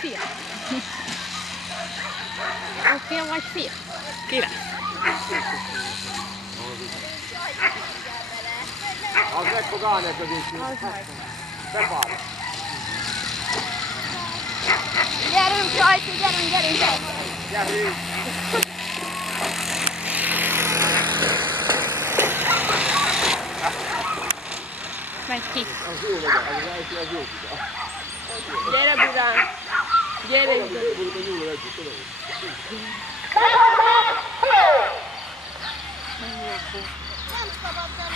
fél? Och fél vagy fél? Ki lesz? Az meg fog állni a közétünk. Befáll. Gyerünk, Rajti, gyerünk! Gyerünk! Megy ki. Az jó legyen, az Rajti, az jó kuta. Gyere, Budán! Gyere ide! Nem szabad